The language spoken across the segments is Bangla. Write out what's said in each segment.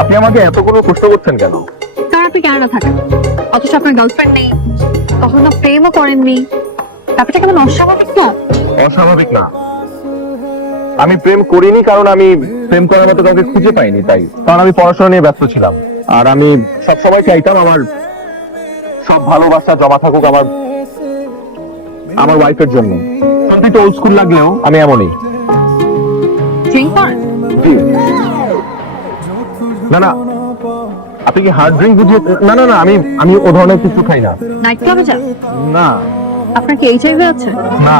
আপনি আমাকে এতগুলো প্রশ্ন করছেন কেন? কারণ আপনি কানাডা থাকেন, অথচ আপনার গার্লফ্রেন্ড নেই, কখনো প্রেমও করেননি। ব্যাপারটা কেমন অস্বাভাবিক না? অস্বাভাবিক না, আমি প্রেম করিনি কারণ আমি প্রেম করার মতো কাউকে খুঁজে পাইনি, তাই। কারণ আমি পড়াশোনা নিয়ে ব্যস্ত ছিলাম, আর আমি সবসময় চাইতাম আমার সব ভালোবাসা জমা থাকুক আমার আমার ওয়াইফের জন্য। শুনতে একটু ওল্ড স্কুল লাগলেও আমি এমনই। ড্রিঙ্ক করেন? না না, আপনি কি হার্ড ড্রিঙ্ক বুঝিয়ে? না না না, আমি আমি ও ধরনের কিছু খাই না। নাইট ক্লাবে যান? না আপনার কি এইচআইভি আছে? না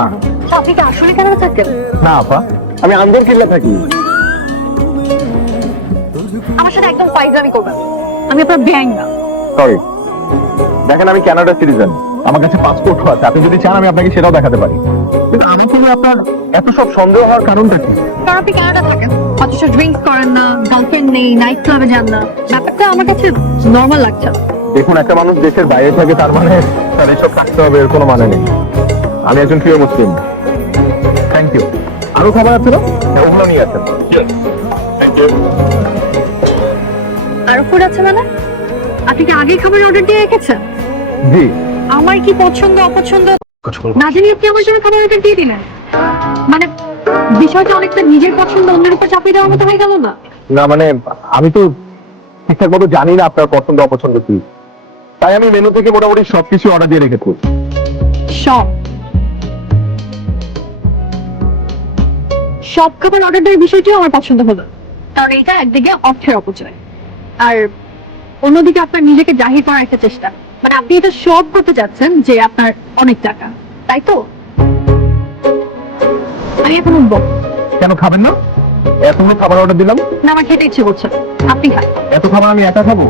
আপনি কি আসলে কানাডা থাকেন? না আপা, আমি আন্দর কিল্লা থাকি। আমার সাথে একদম ফাইজলামি করবেন না। আমি আপনার বেআইন না। সরি, দেখেন আমি কানাডা সিটিজেন, আমার কাছে পাসপোর্টও আছে। আপনি যদি চান আমি আপনাকে সেটাও দেখাতে পারি। কিন্তু আমার থেকে আপনার এত সব সন্দেহ হওয়ার কারণটা কি? কারণ আপনি কানাডা থাকেন, অথচ ড্রিঙ্ক করেন না, গার্লফ্রেন্ড নেই, নাইট ক্লাবে যান না। ব্যাপারটা আমার কাছে নর্মাল লাগছে। দেখুন, একটা মানুষ দেশের বাইরে থাকে তার মানে তার এসব থাকতে হবে এর কোনো মানে নেই। আমি একজন প্রিয় মুসলিম। Thank you. আরো খাবার আছে না? ওগুলো নিয়ে আসেন। আরো ফুড আছে মানে? আপনি কি আগেই খাবার অর্ডার দিয়ে রেখেছেন? জি। আমার কি পছন্দ অপছন্দ না জানি আপনি আমার জন্য খাবার অর্ডার দিয়ে দিলেন। মানে বিষয়টা অনেকটা নিজের পছন্দ অন্যের উপর চাপিয়ে দেওয়ার মতো হয়ে গেল না? না মানে আমি তো ঠিকঠাক মতো জানি না আপনার পছন্দ অপছন্দ কি, তাই আমি মেনু থেকে মোটামুটি সবকিছু অর্ডার দিয়ে রেখেছি। সব সব খাবার অর্ডার দেওয়ার বিষয়টিও আমার পছন্দ হলো, কারণ এটা একদিকে অর্থের অপচয়, আর অন্যদিকে আপনার নিজেকে জাহির করার একটা চেষ্টা। মানে আপনি এটা সব করতে যাচ্ছেন যে আপনার অনেক টাকা, তাই তো? আমি এখন উঠবো। কেন খাবেন না? এতগুলো খাবার অর্ডার দিলাম। না, আমার খেতে ইচ্ছে করছে, আপনি খান। এত খাবার আমি একা খাবো?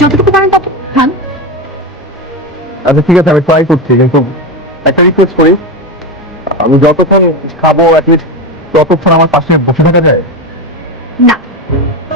যতটুকু পারেন তত খান। আচ্ছা ঠিক আছে, আমি ট্রাই করছি, কিন্তু একটা রিকোয়েস্ট করি, আমি যতক্ষণ খাবো অ্যাটলিস্ট ততক্ষণ আমার পাশে বসে থাকা যায়? না,